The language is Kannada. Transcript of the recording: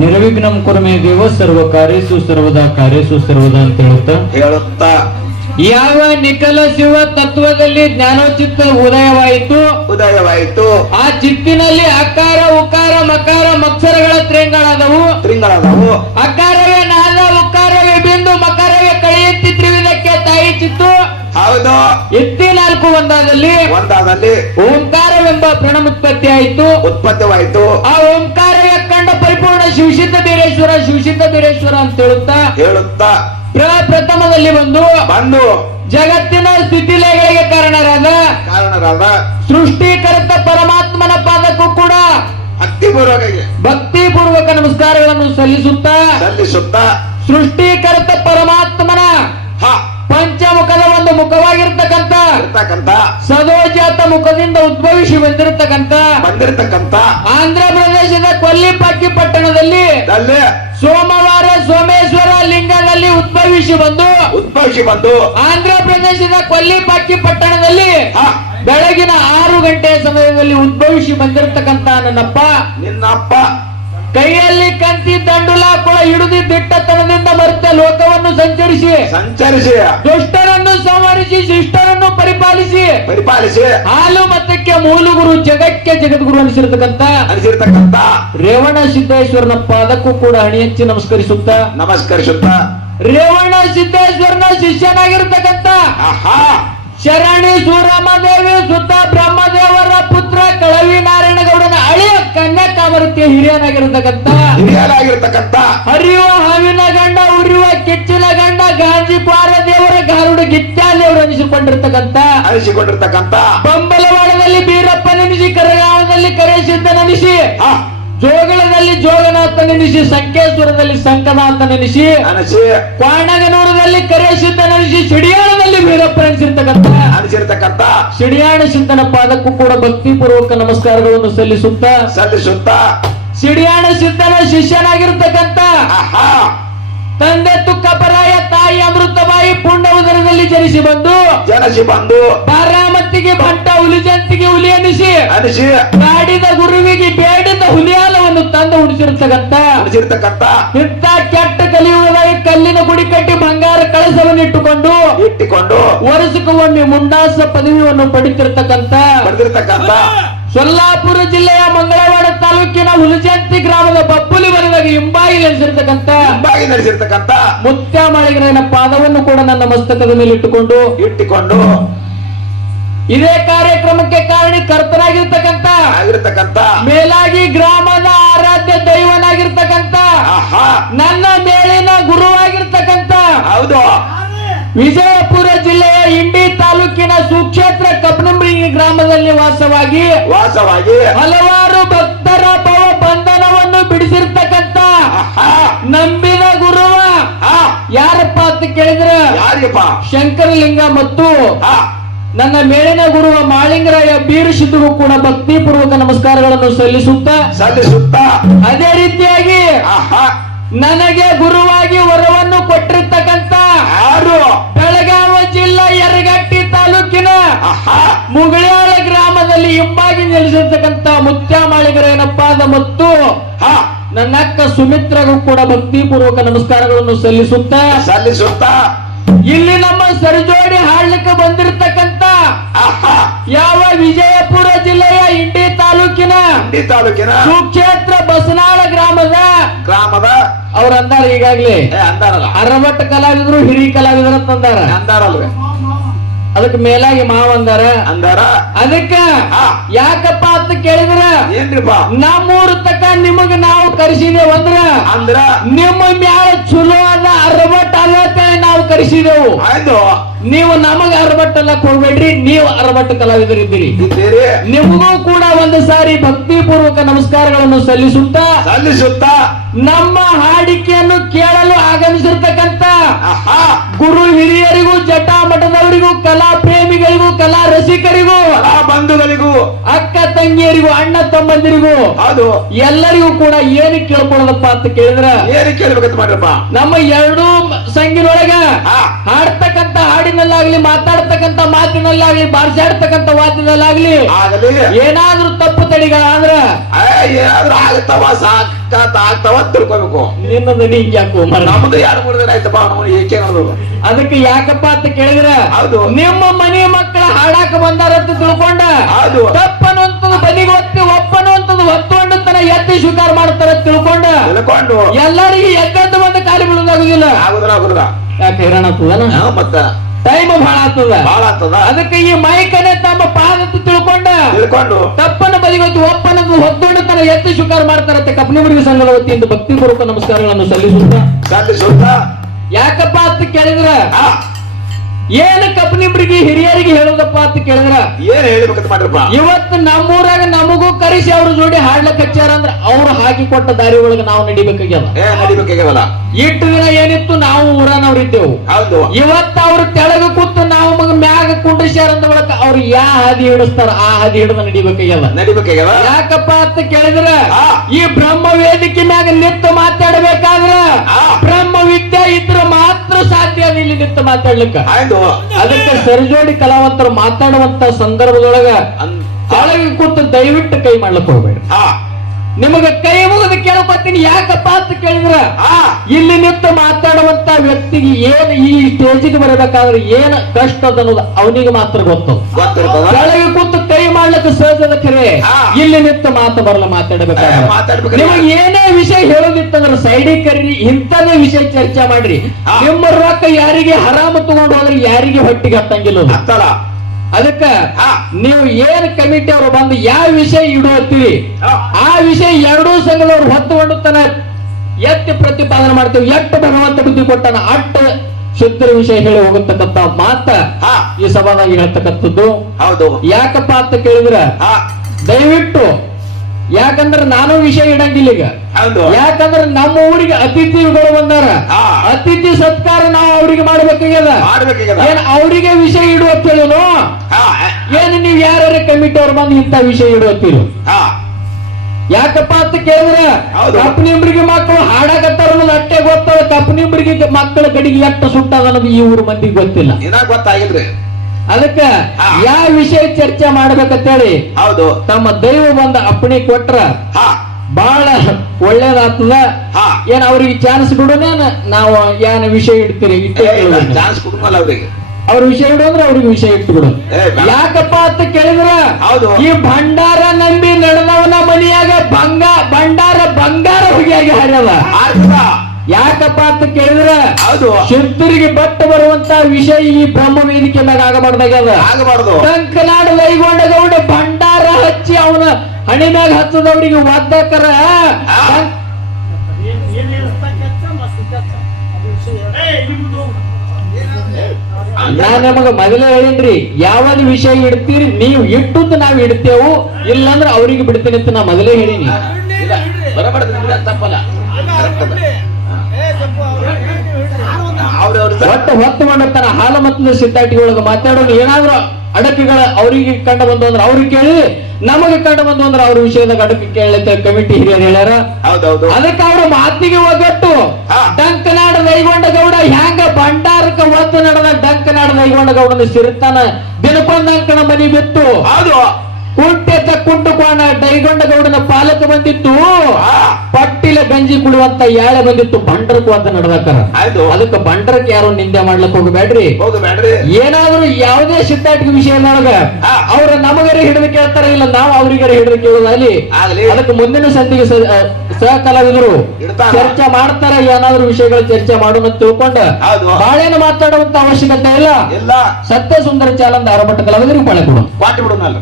ನಿರ್ವಿಘ್ನಂ ಕುರುಮೇ ದೇವ ಸರ್ವ ಕಾರ್ಯೇಷು ಸರ್ವದಾ ಅಂತ ಹೇಳುತ್ತಾ ಯಾವ ನಿಖಲ ಶಿವ ತತ್ವದಲ್ಲಿ ಜ್ಞಾನೋಚಿತ್ತ ಉದಯವಾಯಿತು ಆ ಚಿತ್ತಿನಲ್ಲಿ ಅಕಾರ ಉಕಾರ ಮಕಾರ ಮಕ್ಷರಗಳ ತ್ರಿಂಗಳಾದವು ಅಕಾರವೇ ನಾದ ಉಕಾರವೇ ಬಿಂದು ಮಕರವೇ ಕಳೆಯೆತ್ತಿ ತ್ರಿವಿಧಕ್ಕೆ ತಾಯಿ ಚಿತ್ತು ಹೌದು. ಎತ್ತಿ ನಾಲ್ಕು ಒಂದಾದಲ್ಲಿ ಓಂಕಾರವೆಂಬ ಪ್ರಣಮುತ್ಪತ್ತಿ ಉತ್ಪತ್ತಿವಾಯಿತು. ಆ ಓಂಕಾರವೇ ಕಂಡ ಪರಿಪೂರ್ಣ ಶಿವಸಿದ್ಧ ಬೀರೇಶ್ವರ ಅಂತ ಹೇಳುತ್ತಾ ಪ್ರಥಮದಲ್ಲಿ ಬಂದು ಜಗತ್ತಿನ ಸ್ಥಿತಿಲಯಗಳಿಗೆ ಕಾರಣರಾದ ಸೃಷ್ಟಿಕರ್ತ ಪರಮಾತ್ಮನ ಪಾದಕ್ಕೂ ಕೂಡ ಭಕ್ತಿಪೂರ್ವಕ ನಮಸ್ಕಾರಗಳನ್ನು ಸಲ್ಲಿಸುತ್ತಾ ಸೃಷ್ಟಿಕರ್ತ ಪರಮಾತ್ಮನ ಪಂಚಮುಖದ ಒಂದು ಮುಖವಾಗಿರ್ತಕ್ಕಂಥ ಸದೋಜಾತ ಮುಖದಿಂದ ಉದ್ಭವಿಸಿ ಬಂದಿರತಕ್ಕಂಥ ಆಂಧ್ರ ಪ್ರದೇಶದ ಕೊಲ್ಲಿಪಕ್ಕಿ ಪಟ್ಟಣದಲ್ಲಿ ಸೋಮವಾರ ಸೋಮೇಶ್ವರ ಲಿಂಗದಲ್ಲಿ ಉದ್ಭವಿಸಿ ಬಂದು ಆಂಧ್ರ ಪ್ರದೇಶದ ಕೊಲ್ಲಿಪಕ್ಕಿ ಪಟ್ಟಣದಲ್ಲಿ ಬೆಳಗಿನ 6 ಗಂಟೆಯ ಸಮಯದಲ್ಲಿ ಉದ್ಭವಿಸಿ ಬಂದಿರತಕ್ಕಂತ ನಿನ್ನಪ್ಪ ಕೈಯಲ್ಲಿ ಕಂತಿ ದಂಡುಲ ಹಿಡಿದು ದಿಟ್ಟತನದಿಂದ ಮರೆತ ಲೋಕವನ್ನು ಸಂಚರಿಸಿ ದುಷ್ಟರನ್ನು ಸಂಹರಿಸಿ ಶಿಷ್ಟರನ್ನು ಪರಿಪಾಲಿಸಿ ಹಾಲು ಮತಕ್ಕೆ ಮೂಲಗುರು ಜಗಕ್ಕೆ ಜಗದ್ಗುರು ಅನಿಸಿರ್ತಕ್ಕಂತ ರೇವಣ ಸಿದ್ದೇಶ್ವರನ ಪಾದಕ್ಕೂ ಕೂಡ ಅಣಿಯಚ್ಚಿ ನಮಸ್ಕರಿಸುತ್ತಾ ರೇವಣ ಸಿದ್ದೇಶ್ವರನ ಶಿಷ್ಯನಾಗಿರ್ತಕ್ಕಂತ ಶರಣಿ ಸೂರಮದೇವಿ ಸುತ್ತ ಬ್ರಹ್ಮದೇವರ ಪುತ್ರ ಕಳವಿ ನಾರಾಯಣಗೌಡನ ಅಳಿಯ ಕನ್ಯಾಕಾಮರತಿಯ ಹಿರಿಯನಾಗಿರತಕ್ಕಂತ ಹರಿಯುವ ಹಾವಿನ ಗಂಡ ಉರಿಯುವ ಕೆಚ್ಚಿನ ಗಂಡ ಗಾಂಜಿಪಾರ ದೇವರ ಗಾರುಡ ಗಿತ್ತಾದೇವರು ಅನಿಸಿಕೊಂಡಿರ್ತಕ್ಕಂತ ಬಂಬಲವಾಡದಲ್ಲಿ ಬೀರಪ್ಪ ನೆನೆಸಿ ಕರಗಾವದಲ್ಲಿ ಕರೇಶಿದ್ದ ನೆನೆಸಿ ಜೋಗಳದಲ್ಲಿ ಜೋಗನಾಥ ನೆನೆಸಿ ಸಂಕೇಶ್ವರದಲ್ಲಿ ಸಂಕನಾಥ ನೆನೆಸಿ ಕ್ವಾಣಗನೂರದಲ್ಲಿ ಕರೇಶಿದ್ದ ನೆನೆಸಿ ಸಿಡಿಯಾಳದಲ್ಲಿ ಬೀರಪ್ಪ ಅನಿಸಿರ್ತಕ್ಕಂತ ಸಿಡಿಯಾಣ ಸಿದ್ಧನ ಪಾದಕ್ಕೂ ಕೂಡ ಭಕ್ತಿಪೂರ್ವಕ ನಮಸ್ಕಾರಗಳನ್ನು ಸಲ್ಲಿಸುತ್ತಾ ಸಿಡಿಯಾಣ ಸಿದ್ಧನ ಶಿಷ್ಯನಾಗಿರ್ತಕ್ಕಂತ ತಂದೆ ತುಕ್ಕಪರಾಯ ತಾಯಿ ಅಮೃತಬಾಯಿ ಪುಣ್ಯ ಉದರದಲ್ಲಿ ಜನಿಸಿ ಬಂದು ಬಾರಾಮತಿಗೆ ಭಂಟ ಹುಲಿಜಂತಿಗೆ ಹುಲಿ ಅನಿಸಿ ಕಾಡಿದ ಗುರುವಿಗೆ ಬೇಡಿದ ಹುಲಿಯಾಲವನ್ನು ತಂದು ಉಣಿಸಿರ್ತಕ್ಕಂತ ಇಂಥ ಕೆಟ್ಟ ಕಲಿಯುವುದಾಗಿ ಕಲ್ಲಿನ ಗುಡಿ ಕಟ್ಟಿ ಬಂಗಾರ ಕಳಸವನ್ನು ಇಟ್ಟುಕೊಂಡು ವರ್ಷಕ್ಕೊಮ್ಮೆ ಮುಂಡಾಸ ಪದವಿಯನ್ನು ಪಡಿತಿರ್ತಕ್ಕಂತ ಸೊಲ್ಲಾಪುರ ಜಿಲ್ಲೆಯ ಮಂಗಳವಾಡ ತಾಲೂಕಿನ ಹುಲಿಜಂತಿ ಗ್ರಾಮದ ಬಬ್ಬುಲಿ ವನದಾಗ ಹಿಂಬಾಗಿ ನಡೆಸಿರ್ತಕ್ಕಂತ ಮುತ್ಯಾಮಾಳಿಗರನ ಪಾದವನ್ನು ಕೂಡ ನನ್ನ ಮಸ್ತಕದ ಮೇಲೆ ಇಟ್ಟುಕೊಂಡು ಇದೇ ಕಾರ್ಯಕ್ರಮಕ್ಕೆ ಕಾರಣೀಕರ್ತನಾಗಿರ್ತಕ್ಕಂತ ಮೇಲಾಗಿ ಗ್ರಾಮದ ಆರಾಧ್ಯ ದೈವನಾಗಿರ್ತಕ್ಕಂತ ನನ್ನ ಮೇಲಿನ ಗುರುವಾಗಿರ್ತಕ್ಕಂತ ವಿಜಯಪುರ ಜಿಲ್ಲೆಯ ಇಂಡಿ ತಾಲೂಕಿನ ಸುಕ್ಷೇತ್ರ ಕಬ್ಬನಂಬಿ ಗ್ರಾಮದಲ್ಲಿ ವಾಸವಾಗಿ ಹಲವಾರು ಭಕ್ತರ ಭವ ಬಂಧನವನ್ನು ಬಿಡಿಸಿರ್ತಕ್ಕಂತ ನಂಬಿದ ಗುರುವ ಯಾರಪ್ಪ ಅಂತ ಕೇಳಿದ್ರೆ ಶಂಕರಲಿಂಗ ಮತ್ತು ನನ್ನ ಮೇಲಿನ ಗುರುವ ಮಾಳಿಂಗರಾಯ ಬೀರಸಿದ್ಧಗೂ ಕೂಡ ಭಕ್ತಿಪೂರ್ವಕ ನಮಸ್ಕಾರಗಳನ್ನು ಸಲ್ಲಿಸುತ್ತಾ ಅದೇ ರೀತಿಯಾಗಿ ನನಗೆ ಗುರುವಾಗಿ ವರವನ್ನು ಕೊಟ್ಟಿರ್ತಕ್ಕಂತ ಬೆಳಗಾವಿ ಜಿಲ್ಲಾ ಯರಗಟ್ಟಿ ತಾಲೂಕಿನ ಮುಗಳಾಳ ಗ್ರಾಮದಲ್ಲಿ ಹಿಂಬಾಗಿ ನೆಲೆಸಿರ್ತಕ್ಕಂತ ಮುತ್ಯಾಮಾಳಿಗರನ ಪಾದ ಮತ್ತು ನನ್ನ ಅಕ್ಕ ಸುಮಿತ್ರಗೂ ಕೂಡ ಭಕ್ತಿಪೂರ್ವಕ ನಮಸ್ಕಾರಗಳನ್ನು ಸಲ್ಲಿಸುತ್ತಾ ಇಲ್ಲಿ ನಮ್ಮ ಸರಿಜೋಡಿ ಹಾಡ್ಲಿಕ್ಕೆ ಬಂದಿರತಕ್ಕಂತ ಯಾವ ವಿಜಯಪುರ ಜಿಲ್ಲೆಯ ಇಂಡಿ ತಾಲೂಕಿನ ಸುಕ್ಷೇತ್ರ ಬಸನಾಳ ಗ್ರಾಮದ ಅವ್ರ ಅಂದಾರ ಈಗಾಗ್ಲೇ ಅರವಟ್ಟ ಕಲಾವಿದರು ಹಿರಿಯ ಕಲಾವಿದರು ಅಂದಾರ ಅದಕ್ಕೆ ಮೇಲಾಗಿ ಮಾವ ಅಂದಾರ ಅದಕ್ಕ ಯಾಕಪ್ಪ ಅಂತ ಕೇಳಿದ್ರ ನಮ್ಮೂರ ತಕ್ಕ ನಿಮಗ ನಾವು ಕರೆಸಿದೇವು ಅಂದ್ರ ನಿಮ್ಮ ಮ್ಯಾಲ ಚಲೋ ಅದ ಅರವಟ್ ನಾವು ಕರೆಸಿದೆವು ನೀವು ನಮಗ ಅರವಟ್ಟಲ್ಲ ಕೊಡ್ಬೇಡ್ರಿ, ನೀವು ಅರವಟ್ಟು ಕಲಾವಿದರಿದ್ದೀರಿ. ನಿಮಗೂ ಕೂಡ ಒಂದು ಸಾರಿ ಭಕ್ತಿಪೂರ್ವಕ ನಮಸ್ಕಾರಗಳನ್ನು ಸಲ್ಲಿಸುತ್ತಾ ನಮ್ಮ ಹಾಡಿಕೆಯನ್ನು ಕೇಳಲು ಆಗಮಿಸಿರ್ತಕ್ಕಂತ ಆಹಾ. ಗುರು ಹಿರಿಯರಿಗೂ ಜಟಾಮಠದವರಿಗೂ ಕಲಾ ಪ್ರೇಮಿಗಳಿಗೂ ಕಲಾ ರಸಿಕರಿಗೂ ಆ ಬಂಧುಗಳಿಗೂ ಅಕ್ಕ ತಂಗಿಯರಿಗೂ ಅಣ್ಣ ತಮ್ಮಂದಿರಿಗೂ ಹೌದು ಎಲ್ಲರಿಗೂ ಕೂಡ ಏನು ಕೇಳ್ಕೊಳ್ಳೋದಪ್ಪ ಅಂತ ಕೇಳಿದ್ರ ಏನು ಕೇಳ್ಬೇಕಂತ ಮಾಡ್ರಪ್ಪ ನಮ್ಮ ಎರಡೂ ಸಂಗಿನೊಳಗ ಹಾ. ಹಾಡ್ತಕ್ಕಂತ ಹಾಡಿನಲ್ಲಾಗ್ಲಿ ಮಾತಾಡ್ತಕ್ಕಂತ ಮಾತಿನಲ್ಲಾಗ್ಲಿ ಬಾರ್ಸಾಡ್ತಕ್ಕಂತ ವಾದ್ಯದಲ್ಲಾಗ್ಲಿ ಆಗಲಿ ಏನಾದ್ರೂ ತಪ್ಪು ತಡಿಗಳಾದ್ರ ಏನಾದ್ರೂ ಆಗ್ತಾವ ಸಾಕಾತ ಆಗ್ತಾವ ಅಂತ ತಿಳ್ಕೊಬೇಕು. ನಿನ್ನದು ನೀ ಯಾಕೋ ಮರ ನಮ್ದು 2-3 ದಿನ ಆಯ್ತಪ್ಪ ನಾವು ಏಕೆ ನೋಡುದು ಅದಕ್ಕೆ ಯಾಕಪ್ಪ ಅಂತ ಕೇಳಿದ್ರ ಹೌದು. ನಿಮ್ಮ ಮನೆ ಮಕ್ಕಳ ಹಾಡಾಕ ಬಂದಾರ ಅಂತ ತಿಳ್ಕೊಂಡ ಹೌದು. ತಪ್ಪನ್ನುವಂಥದ್ದು ಬದಿಗೆ ಒತ್ತಿ ಒಪ್ಪನ್ನುವಂಥದ್ದು ಹೊತ್ತುಕೊಂಡು ತನ ಎತ್ತಿ ಸ್ವೀಕಾರ ಮಾಡ್ತಾರ ಅಂತ ತಿಳ್ಕೊಂಡ ತಿಳ್ಕೊಂಡು ಎಲ್ಲರಿಗೆ ಎದ್ದದ್ದು ಬಂದು ಖಾಲಿ ಬಿಡೋದಾಗುದಿಲ್ಲ. ಆಗುದಿಲ್ಲ ಯಾಕೆ ಹೈರಾಣ ಆಗ್ತದನ ಮತ್ತ ಟೈಮ್ ಬಹಳ ಆಗ್ತದ. ಬಾಳ ಆಗ್ತದ. ಅದಕ್ಕೆ ಈ ಮೈಕನೆ ತಮ್ಮ ಪಾದ ತಿಳ್ಕೊಂಡ ತಿಳ್ಕೊಂಡು ತಪ್ಪನ್ನು ಬದಿಗೊತ್ತಿ ಒಪ್ಪನನ್ನು ಹೊತ್ತುಕೊಂಡು ತನ ಎತ್ತಿ ಸ್ವೀಕಾರ ಮಾಡ್ತಾರಂತೆ ಕಪ್ಪನಿಮುರುಗಿ ಸಂಘದ ವತಿಯಿಂದ ಭಕ್ತಿಪೂರ್ವಕ ನಮಸ್ಕಾರಗಳನ್ನು ಸಲ್ಲಿಸುತ್ತಾ ಖಂಡಿಸುತ್ತ ಯಾಕಪ್ಪ ಅಂತ ಕೇಳಿದ್ರ ಆ, ಏನು ಕಪ್ಪನಿಮುರುಗಿ ಹಿರಿಯರಿಗೆ ಹೇಳೋದಪ್ಪ ಅಂತ ಕೇಳಿದ್ರ ಏನ್ ಹೇಳ್ಬೇಕಂತ ಮಾಡ್ರಪ್ಪ. ಇವತ್ತು ನಮ್ಮೂರಾಗ ನಮಗೂ ಕರೆಸಿ ಅವ್ರ ಜೋಡಿ ಹಾಡ್ಲಕ್ ಹಚ್ಚಾರ ಅಂದ್ರ ಅವ್ರು ಹಾಕಿ ಕೊಟ್ಟ ದಾರಿ ಒಳಗ ನಾವು ನಡಿಬೇಕಾಗ್ಯದ. ನಡಿಬೇಕಾಗ್ಯವಲ್ಲ. ಇಟ್ಟು ದಿನ ಏನಿತ್ತು ನಾವು ಊರನವ್ರಿದ್ದೆವು. ಹೌದು. ಇವತ್ತು ಅವ್ರು ತೆಳಗ ಕೂತು ನಾವು ಮಗ ಮ್ಯಾಗ ಕುಂಡ್ರಿಸ್ಯಾರ ಅಂದ ಬಳಕ ಅವ್ರು ಯಾ ಹಾದಿ ಹಿಡಿಸ್ತಾರ ಆ ಹಾದಿ ಹಿಡಿದ ನಡಿಬೇಕಾಗ್ಯದ. ನಡಿಬೇಕಾಗ್ಯವ. ಯಾಕಪ್ಪ ಅಂತ ಕೇಳಿದ್ರ ಆ. ಈ ಬ್ರಹ್ಮ ವೇದಿಕೆ ಮ್ಯಾಗ ನಿಂತು ಮಾತಾಡ್ಬೇಕಾದ್ರ ಆ. ಬ್ರಹ್ಮ ವಿದ್ಯೆ ಇದ್ರ ಮಾತ್ರ ಸಾಧ್ಯ ಅದ ಇಲ್ಲಿ ನಿಂತು ಮಾತಾಡ್ಲಿಕ್ಕ. ಆಯ್ತು. ಅದಕ್ಕೆ ಸರಿಜೋಡಿ ಕಲಾವಂತರು ಮಾತಾಡುವಂತ ಸಂದರ್ಭದೊಳಗ ಕೆಳಗೆ ಕೂತು ದಯವಿಟ್ಟು ಕೈ ಮಾಡ್ಲಿಕ್ಕೆ ಹೋಗ್ಬೇಡಿ. ಹಾ. ನಿಮಗೆ ಕೈ ಮುಗಿದು ಕೇಳ್ಕೊತೀನಿ ಯಾಕಪ್ಪ ಅಂತ ಕೇಳಿದ್ರ ಆ. ಇಲ್ಲಿ ನಿಂತು ಮಾತಾಡುವಂತ ವ್ಯಕ್ತಿಗೆ ಏನ್ ಈ ಸ್ಟೇಜಿಗೆ ಬರಬೇಕಾದ್ರೆ ಏನ್ ಕಷ್ಟ ಅದ ಅನ್ನೋದು ಅವನಿಗೆ ಮಾತ್ರ ಗೊತ್ತದ. ಗೊತ್ತಿರ್ತದ. ಕೆಳಗೆ ಕೂತು ಕೈ ಮಾಡ್ಲಿಕ್ಕೆ ಸಹಜದ ಖರೆ ಆ. ಇಲ್ಲಿ ನಿಂತು ಮಾತು ಬರಲ್ಲ ಮಾತಾಡಬೇಕಾದ್ರೆ ಮಾತಾಡ್ಬೇಕು. ನಿಮಗೆ ಏನೇ ವಿಷಯ ಹೇಳೋದಿತ್ತಂದ್ರೆ ಸೈಡಿಗೆ ಕರೀರಿ ಇಂಥದೇ ವಿಷಯ ಚರ್ಚೆ ಮಾಡ್ರಿ. ಆ. ನಿಮ್ಮ ರೊಕ್ಕ ಯಾರಿಗೆ ಹರಾಮ ತಗೊಂಡು ಹೋದ್ರೆ ಯಾರಿಗೆ ಹೊಟ್ಟಿಗೆ ಹತ್ತಂಗಿಲ್ಲ ಅದು. ಹತ್ತಲ್ಲ. ಅದಕ್ಕ ಆ. ನೀವು ಏನ್ ಕಮಿಟಿ ಅವರು ಬಂದು ಯಾವ ವಿಷಯ ಇಡುತ್ತೀರಿ ಆ. ಆ ವಿಷಯ ಎರಡೂ ಸಂಘದವ್ರು ಹೊತ್ತುಕೊಂಡು ತನ ಎತ್ತಿ ಪ್ರತಿಪಾದನೆ ಮಾಡ್ತೀವಿ. ಎಷ್ಟು ಭಗವಂತ ಬುದ್ಧಿ ಕೊಟ್ಟನ ಅಟ್ಟ ಶುದ್ಧರ ವಿಷಯ ಹೇಳಿ ಹೋಗತಕ್ಕಂತ ಮಾತ ಆ. ಈ ಸಭಾದಾಗ ಹೇಳ್ತಕ್ಕಂಥದ್ದು. ಹೌದು. ಯಾಕಪ್ಪ ಅಂತ ಕೇಳಿದ್ರ ಆ. ದಯವಿಟ್ಟು ಯಾಕಂದ್ರೆ ನಾನು ವಿಷಯ ಇಡಂಗಿಲ್ಲ ಈಗ. ಹೌದು. ಯಾಕಂದ್ರೆ ನಮ್ಮ ಊರಿಗೆ ಅತಿಥಿಗಳು ಬಂದಾರ. ಆ. ಅತಿಥಿ ಸತ್ಕಾರ ನಾವು ಅವ್ರಿಗೆ ಮಾಡ್ಬೇಕಾಗ್ಯದ. ಮಾಡ್ಬೇಕಾಗ್ಯದ. ಏನ್ ಅವರಿಗೆ ವಿಷಯ ಇಡುವತ್ತೇನು ಆ. ಏನು ನೀವು ಯಾರ್ಯಾರ ಕಮಿಟಿ ಅವ್ರು ಬಂದು ಇಂಥ ವಿಷಯ ಇಡುತ್ತೀರಿ ಆ. ಯಾಕಪ್ಪ ಅಂತ ಕೇಳಿದ್ರ ಹೌದು. ಕಪ್ಪನಿಂಬ್ರಿಗೆ ಮಕ್ಕಳು ಹಾಡಾಕತ್ತಾರ ಅನ್ನೋದು ಅಟ್ಟೆ ಗೊತ್ತದ. ಕಪ್ಪನಿಂಬ್ರಿಗೆ ಮಕ್ಕಳ ಕಡೆಗೆ ಎಷ್ಟು ಸುಟ್ಟದ ಅನ್ನೋದು ಈ ಊರು ಮಂದಿಗೆ ಗೊತ್ತಿಲ್ಲ. ಏನ ಗೊತ್ತಾಗಿಲ್ರಿ. ಅದಕ್ಕ ಹಾ. ಯಾವ ವಿಷಯ ಚರ್ಚೆ ಮಾಡ್ಬೇಕಂತೇಳಿ ಹೌದು. ತಮ್ಮ ದೈವ ಬಂದ ಅಪ್ಪಣೆ ಕೊಟ್ರ ಹಾ. ಬಹಳ ಒಳ್ಳೇದಾಗ್ತದ. ಹಾ. ಏನ್ ಅವ್ರಿಗೆ ಚಾನ್ಸ್ ಬಿಡೋಣ ನಾವು ಏನ್ ವಿಷಯ ಇಡ್ತೀರಿ ಇಟ್ಟೇ ಕೇಳೋಣ. ಚಾನ್ಸ್ ಕೊಡ್ಮಲ್ಲ ಅವ್ರಿಗೆ. ಅವ್ರ ವಿಷಯ ಇಡು ಅಂದ್ರೆ ಅವ್ರಿಗೆ ವಿಷಯ ಇಟ್ಟು ಬಿಡು. ಏ, ಬೇಡ. ಯಾಕಪ್ಪ ಅಂತ ಕೇಳಿದ್ರ ಹೌದು. ಈ ಭಂಡಾರ ನಂಬಿ ನಡೆದವನ ಮನೆಯಾಗ ಭಂಡಾರ ಬಂಗಾರ ಹುಗಿಯಾಗಿ ಹರಿಯದ. ಆಗ್ತದ. ಯಾಕಪ್ಪ ಅಂತ ಕೇಳಿದ್ರ ಹೌದು. ಶುದ್ಧರಿಗೆ ಬಟ್ಟ ಬರುವಂತ ವಿಷಯ ಈ ಬ್ರಹ್ಮ ವೇದಿಕೆ ಮ್ಯಾಗ ಆಗಬಾರ್ದಾಗ್ಯದ. ಆಗಬಾರ್ದು. ಕಂಕನಾಡು ವೈಗೊಂಡ ಗೌಡ ಭಂಡಾರ ಹಚ್ಚಿ ಅವನ ಹಣಿ ಮ್ಯಾಗ ಹಚ್ಚದವ್ರಿಗೆ ಒದ್ದಕರ ನಾನ್ ನಮಗ ಮೊದಲೇ ಹೇಳಿನ್ರಿ ಯಾವಾಗ ವಿಷಯ ಇಡ್ತೀರಿ ನೀವು ಇಟ್ಟುದ್ದು ನಾವ್ ಇಡ್ತೇವು ಇಲ್ಲಾಂದ್ರೆ ಅವ್ರಿಗೆ ಬಿಡ್ತೀನಿ ಅಂತ ನಾ ಮೊದಲೇ ಹೇಳಿನಿ. ಇಲ್ಲ, ಬರಬಾರ್ದು ನಿಮ್ಗೆ ತಪ್ಪಲ್ಲ. ಅವ್ರವ್ರ ಒಟ್ಟು ಹೊತ್ತು ಮಾಡಿರ್ತಾರ ಹಾಲ ಮತ್ತು ಸಿದ್ಧಾಟಿ ಒಳಗ ಮಾತಾಡೋದು ಏನಾದ್ರು ಅಡಕೆಗಳ ಅವ್ರಿಗೆ ಕಂಡು ಬಂದು ಅಂದ್ರೆ ಅವ್ರಿಗೆ ಕೇಳಿ ನಮಗೆ ಕಂಡು ಬಂದು ಅಂದ್ರೆ ಅವ್ರ ವಿಷಯದಾಗ ಅಡಕೆ ಕೇಳತ್ತೆ ಕಮಿಟಿ ಹಿರಿಯರು ಹೇಳ್ಯಾರ. ಹೌದೌದು. ಅದಕ್ಕೆ ಅವ್ರ ಮಾತಿಗೆ ಒಗ್ಗಟ್ಟು ಹಾ. ಡಂಕನಾಡ ದೈಗೊಂಡ ಗೌಡ ಹ್ಯಾಂಗ ಭಂಡಾರಕ್ಕೆ ಒತ್ತು ನಡೆದ ಡಂಕನಾಡ ದೈಗೊಂಡ ಗೌಡನ ಸಿರಿತಾನ ದಿನಕೊಂದಂಕಣ ಮನಿ ಬಿತ್ತು ಹೌದು. ಕುಂಟೆತ ಕುಂಟುಕೋಣ ದೈಗೊಂಡ ಗೌಡನ ಪಾಲಕ ಬಂದಿತ್ತು. ಹಾ. ಪಟ್ಟಿಲ ಗಂಜಿ ಕುಡಿಯುವಂತ ಯಾಳೆ ಬಂದಿತ್ತು ಬಂಡರಕ್ಕೂ ಅಂತ ನಡೆದಾಕರ. ಆಯ್ತು. ಅದಕ್ಕೆ ಬಂಡರಕ್ಕೆ ಯಾರು ನಿಂದೆ ಮಾಡ್ಲಕ್ ಹೋಗಬೇಡ್ರಿ. ಹೋಗಬೇಡ್ರಿ. ಏನಾದ್ರೂ ಯಾವುದೇ ಸಿದ್ಧಾಟಿಕೆ ವಿಷಯದೊಳಗ ಹಾ. ಅವ್ರ ನಮಗರೆ ಹಿಡಿದು ಕೇಳ್ತಾರ ಇಲ್ಲ ನಾವು ಅವ್ರಿಗರೆ ಹಿಡಿದು ಕೇಳೋದಾಗ್ಲಿ ಆಗ್ಲಿ. ಅದಕ್ಕೆ ಮುಂದಿನ ಸಂಧಿಗೆ ಸಹ ಕಲಾವಿದರು ಇಡ್ತಾರ. ಚರ್ಚೆ ಮಾಡ್ತಾರ. ಏನಾದ್ರೂ ವಿಷಯಗಳು ಚರ್ಚೆ ಮಾಡೋಣ ತಿಳ್ಕೊಂಡ ಹೌದು. ಬಾಳೇನು ಮಾತಾಡುವಂತ ಅವಶ್ಯಕತೆ ಇಲ್ಲ. ಇಲ್ಲ. ಸತ್ಯ ಸುಂದರ ಚಾಲಂದ ಆರಮಠ ಕಲಾವಿದರಿಗೆ ಬಾಳೆ ಕೊಡು. ಪಾಟಿ ಬಿಡೋಣಲ್ಲ.